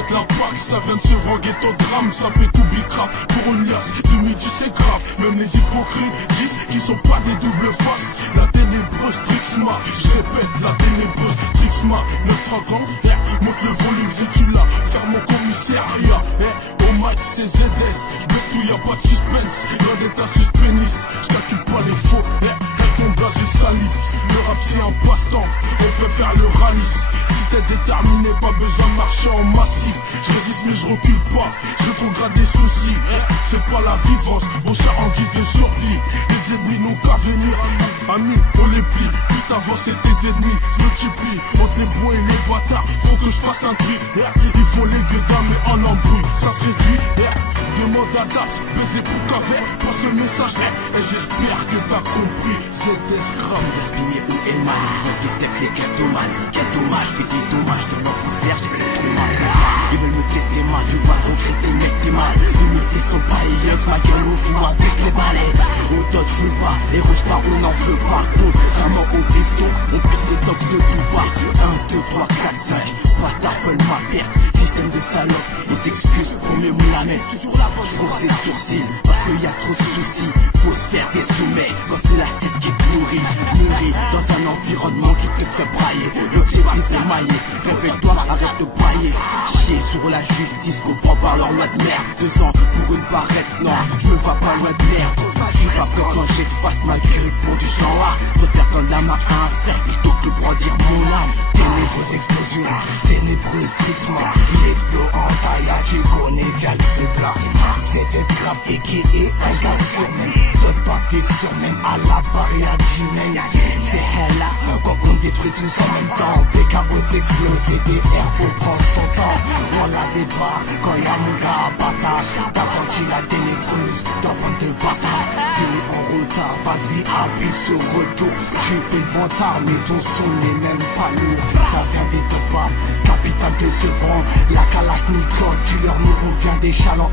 T'inquiète l'impact, ça vient de se voguer ton drame. Ça fait tout bicrap pour une liasse du midi c'est grave. Même les hypocrites disent qu'ils sont pas des doubles faces. La ténébreuse Trixma, je répète la ténébreuse Trixma. 930, monte le volume si tu l'as. Ferme mon commissariat, au mic c'est ZS. J'baisse tout, y'a pas de suspense. Loin d'état suspéniste, j'calcule pas les faux. Ton gaz j'ai salive. Le rap c'est un passe-temps, on peut faire le rallye. Si t'es déterminé, pas besoin de marcher en massif. Je résiste mais je recule pas, je rétrograde les soucis. C'est pas la vivance, mon chat en guise de survie. Les ennemis n'ont qu'à venir, amis on les plie. Plus t'avances et tes ennemis se multiplient. Entre les bons et les bâtards, faut que je fasse un tri. Il faut les gueudins mais en embrouille, ça se réduit. Demande à Daps, baiser pour qu'avec, passe le message et j'espère que t'as compris. ZS grave. Gaspiller ou Eman, ils veulent des têtes les ghettomanes. Quel dommage, fais des dommages dans l'enfant Serge, j'ai fait trop mal. Ils veulent me tester mal, tu vas rentrer tes mecs t'es mal. 2010 sont pas les yeux, ma gueule on joue avec les balais. On t'en fume pas, les rouges pas, on n'en veut pas. Cause vraiment au donc on perd des tox de tout part. 1, 2, 3, 4, 5, bâtard veulent ma perte. Système de salope, ils s'excusent pour mieux me la mettre. Toujours là je trouve ses sourcils, parce qu'il y a trop de soucis. Faut se faire des sommets, quand c'est la tête qui te nourrit. Mûri dans un environnement qui te fait brailler. L'objectif c'est mailler, réveille-toi, arrête de brailler. Chier sur la justice, comprends par leur loi de merde. 2 ans pour une barrette, non, je me vois pas loin de merde. Je suis pas peur quand j'ai de face ma gueule pour du sang rare. Préfère tendre la main à un frère plutôt que brandir mon arme. Ténébreuse explosion, ténébreuse tristement. Il explose en taille, tu connais déjà le plat. Cet esclave et un gars surmène. D'autres parties surmènent à la barrière d'Imen. C'est elle là, quand on détruit tous en même temps. PKO s'explose et DRO prend son temps. Voilà des barres, quand y'a mon gars à battage. T'as senti la ténébreuse, dans bande de bataille. T'es en retard, vas-y appuie sur retour. Tu fais le ventard mais ton son n'est même pas lourd. Ça vient des top bars, capitale de ce vent. La Kalachnikov, tu leur nous on vient des chalands.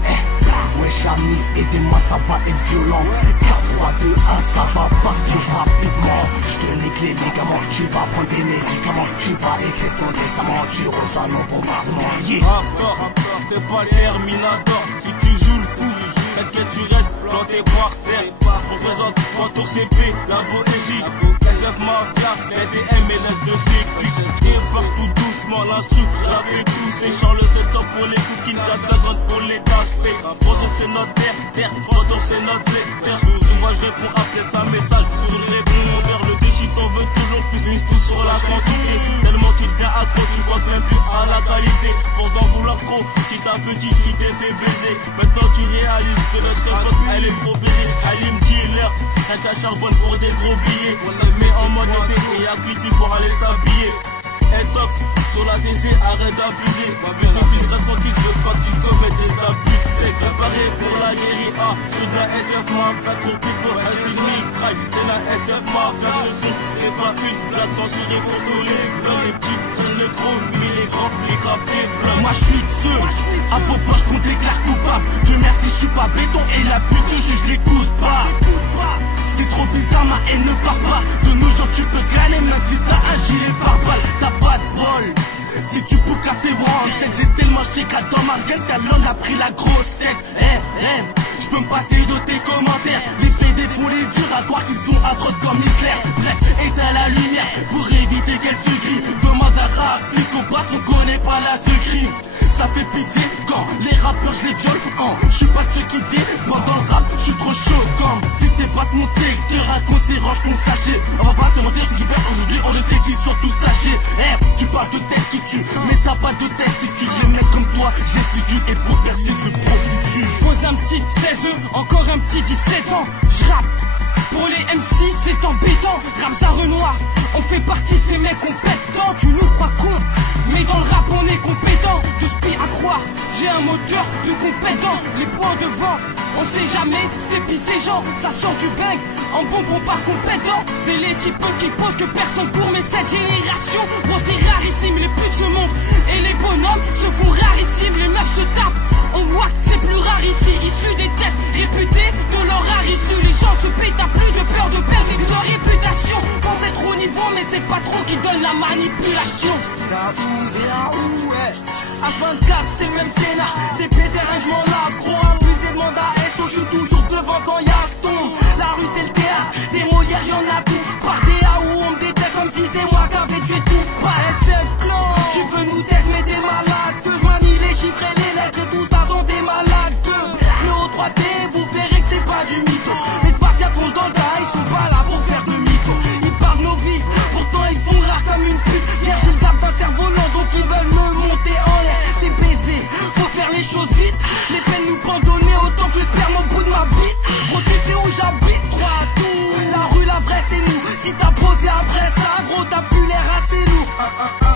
Wesh Amif, aidez-moi ça va être violent. 4, 3, 2, 1, ça va partir rapidement. Je te nique les ligaments, tu vas prendre des médicaments. Tu vas écrire ton testament, tu reçois nos bombardements. Encore, t'es pas le Terminator. Si tu joues le fou, t'inquiète tu restes planté par terre. Représente mon tour CP, la poésie. SF Mafia, LDM et l'Est de sécu. Et partout doucement l'instru, j'avais tous ces chants. Le 700 pour les cookies, 450 pour les tâches pay. Bonjour c'est notre terre, retour c'est notre secteur. Tu vois je réponds après ça message. Sur les répondre vers le déchit, t'en veux toujours plus. Mise tout sur la quantité. Tellement tu deviens accro, tu penses même plus à la qualité. Pense d'en vouloir trop, petit à petit tu t'es fait baiser. Maintenant tu réalises que notre pote elle est trop baisée. Elle me dit l'heure, elle s'acharbonne pour des gros billets. On se met en mode été et à Clippy pour aller s'habiller. Tox sur la CC, arrête d'abuser. Ton fils reste tranquille, je veux pas que tu commettes des abus. C'est préparé pour la guérilla. Je suis de la SF Mafia, trop pico, Assimi, Crime. C'est la SF Mafia, ce son, c'est pas une blague censurée pour tous les blogs. Les petits tiennent le gros, mais les grands, les graves, les blogs. Moi je suis ceux, à vos poches qu'on déclare coupable. Dieu merci, je suis pas béton et la pute de juge je l'écoute pas. C'est trop bizarre, ma haine ne part pas. De nos jours tu peux glaner, même si t'as un gilet pare-balles. T'as pas de bol, si tu boucles à tes bras en tête. J'ai tellement chécat dans ma gueule qu'à l'homme a pris la grosse tête. Je peux me passer de tes commentaires. Les PD font les durs à croire qu'ils sont atroces comme Hitler. Bref, éteins la lumière pour éviter qu'elle se grille. Demande à Rafik qu'on passe, on connaît pas la secret. Ça fait pitié quand les rappeurs je les viole. Je suis pas ceux qui dépendent dans le rap, je suis trop chaud comme si t'es pas mon secteur à conseil range ton sachet. On va pas se mentir, ce qui pèse aujourd'hui on le sait qui sont tous sachés. Tu parles de test qui tue, mais t'as pas de testicule. Les mecs comme toi gesticulent et pour percer se prostituent. Pose un petit 16, encore un petit 17 ans. J'rappe. Pour les MC c'est embêtant. Ramza Renoir, on fait partie de ces mecs compétents. Tu nous crois cons, mais dans le rap on est compétent. De spi à croire, j'ai un moteur de compétent. Les points devant, on sait jamais, c'est pissé gens. Ça sort du bang, en bonbon pas compétent. C'est les types qui posent que personne pour. Mais cette génération, bon c'est rarissime. Les putes se montrent et les bonhommes se font rarissimes. Les meufs se tapent, on voit que c'est plus rare ici. Issus des tests réputés de leur rare issue. Les gens se payent, t'as plus de peur de perdre de leur réputation. Pense être au niveau mais c'est pas trop qui donne la manipulation. A24 c'est j'entends Yaston. La rue c'est le théâtre, des mots hier y'en a tout. Par DA où on me déteste comme si c'est moi qui avais tué tout. Pas SF Clan, tu veux nous tester mais t'es malade. Que je manie les chiffres et les lettres et tout ça sont des malades. Le O3D, vous verrez que c'est pas du mytho. Les parties font dans le gars, ils sont pas là pour faire de mytho. Ils parlent nos vies, pourtant ils sont rares comme une pute. J'ai le gap d'un cerf-volant donc ils veulent me monter en l'air. C'est baisé, faut faire les choses vite. Les peines nous pendonner autant que le sperme au bout de ma bite. Gros tu sais où j'habite, 3 à tout. La rue la vraie c'est nous, si t'as posé après ça gros t'as pu l'air assez lourd.